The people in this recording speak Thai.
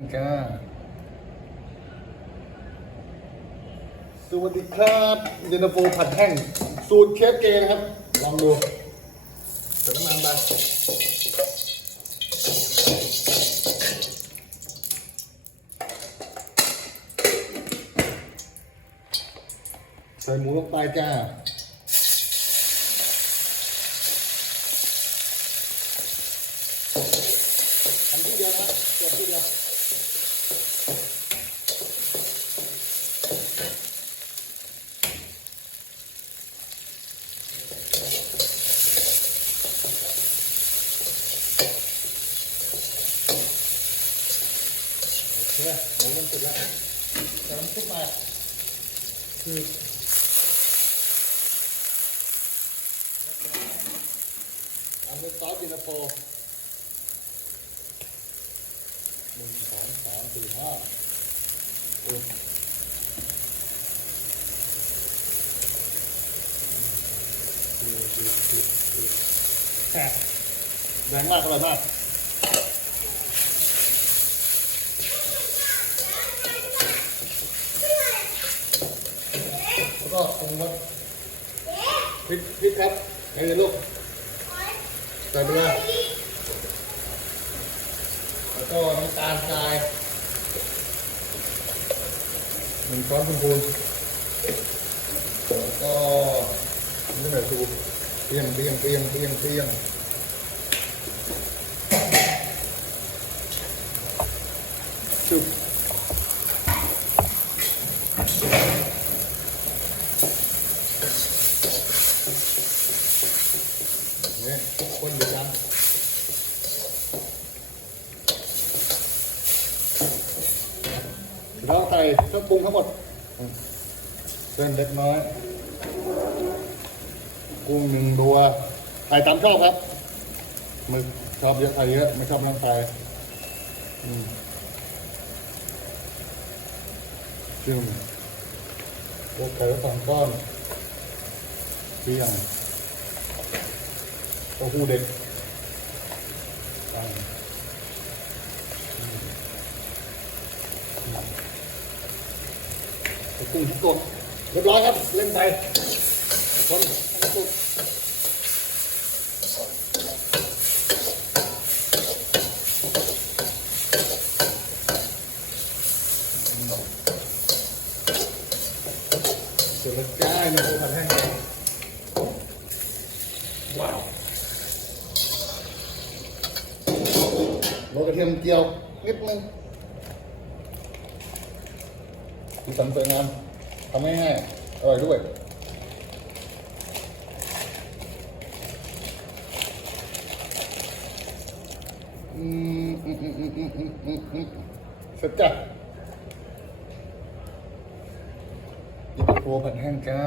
จ้าสวัสดีครับเยนตาโฟผัดแห้งสูตรเชฟเกนะครับ ลองดูใส่น้ำมันไปใส่หมูลงไปจ้าทำที่เดียวนะจบที่เดียว โอเคหมูมันสุดแล้วใส่น้ำซุปมาคืออันนี้ซอสเย็นาโฟหนึ่งสองสามสี่ห้าอ้สี่สี่สี่สี่แค่แรงมากอร่อยมาก แล้วก็ตรงวัดพริกพริกครับไงเนี่ยลูกใส่ไปเลยแล้วก็น้ำตาลทรายหนึ่งช้อนพูนๆแล้วก็นี่แบบสูเปียงเปียงเปียงเปียงเปียงชุบ เนี่ยคนดีจังเราใส่เครื่องปรุงทั้งหมดเส้นเล็กน้อย กุ้งหนึ่งตัวใส่ตามชอบครับมึกชอบเยอะใส่เยอะ ไม่ชอบน้ำใส่อืมจึงโอไข่ไว้สองก้อน เพียงเต้าหู้เด็กอ่ากุ้งทุกตัวเรียบร้อยครับ เล่นไปคนให้สุกเสร็จแล้วจ้าเนื้อผัดแห้ง ว้าวโรยกระเทียมเจียวนิดนึงดูสันสวยงามทำง่ายๆอร่อยด้วยอืมเสร็จจ้ะยิบโผัดแห้งจ้า